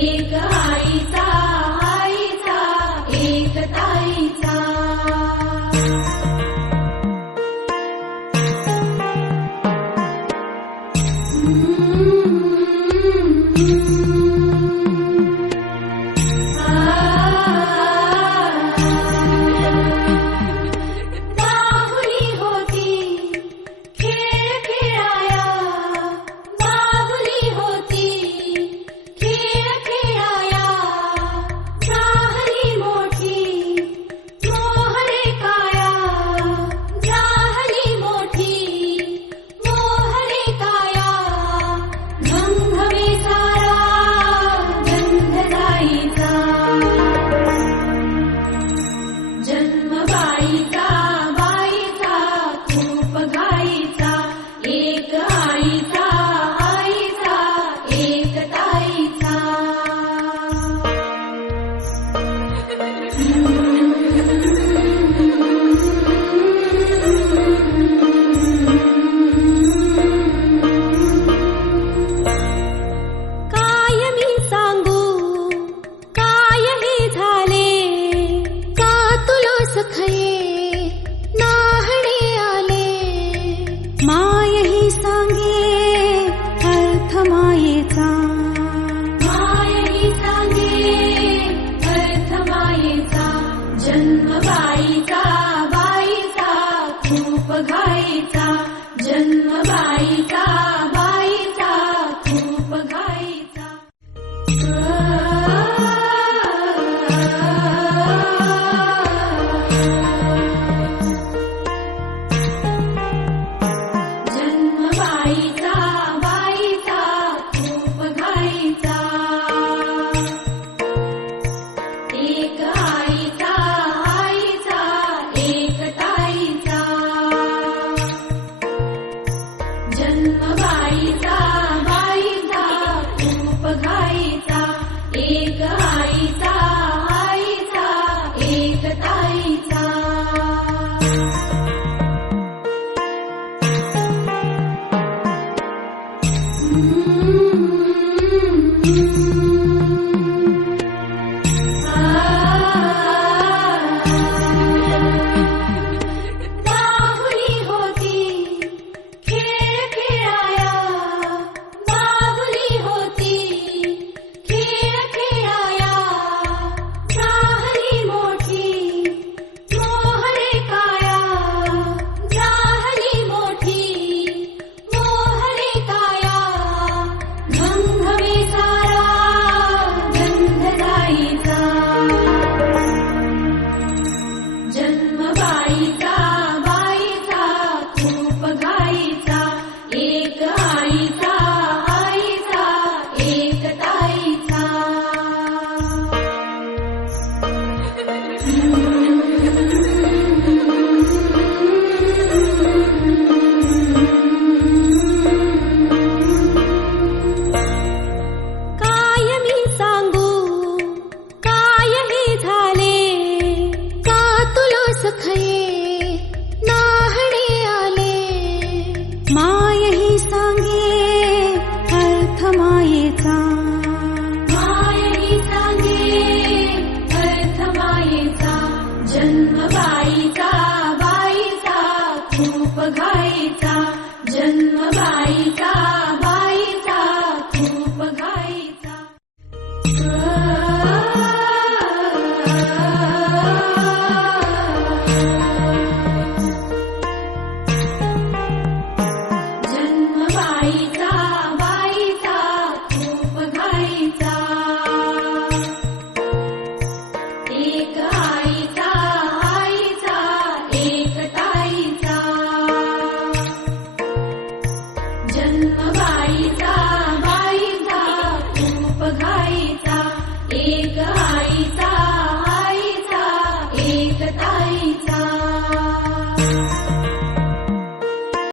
एक आईचा आईचा एक ताईचा. बाहुली होती खेळ खेळाया, बाहुली होती खेळ खेळाया. झाली मोठी मोहरे काया, झाली मोठी मोहरे काया. घमघमे सारा गंधदाईचा, जन्म बाईचा बाईचा खूप घाईचा. एक आईचा आईचा एक ताईचा. काय मी सांगू काय हे झाले, का तुला सखये नाहणे आले. माय ही सांगे अर्थ मायेचा, माय ही सांगे अर्थ मायेचा. जन्म बाईचा बाईचा खूप घाईचा, जन्म बाईचा बाईचा खूप घाईचा. जन्म बाईचा बाईचा खूप घाईचा. एक आईचा आईचा एक ताईचा. जन्म बाईचा बाईचा खूप घाईचा. एक आईचा आईचा एक ताईचा. Mm-hmm.